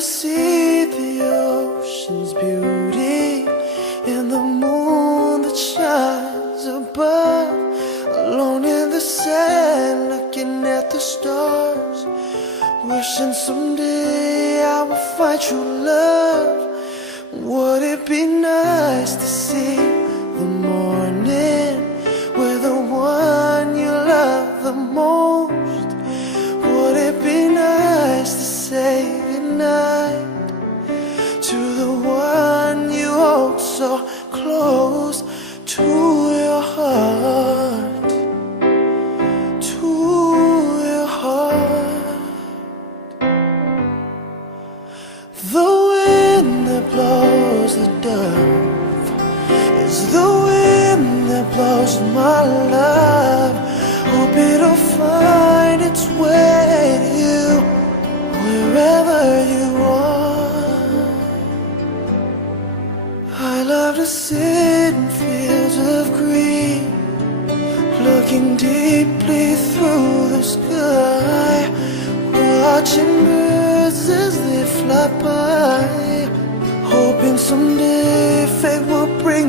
to see the ocean's beauty and the moon that shines above. Alone in the sand, looking at the stars, wishing someday I would find true love. Would it be nice to see the morning with the one you love the most? Would it be nice to say goodnight to the one you hold so close to your heart, to your heart? The wind that blows the dove is the wind that blows my love. Hope it'll find its way to you wherever you are. I love to sit in fields of green, looking deeply through the sky, watching birds as they fly by, hoping someday fate will bring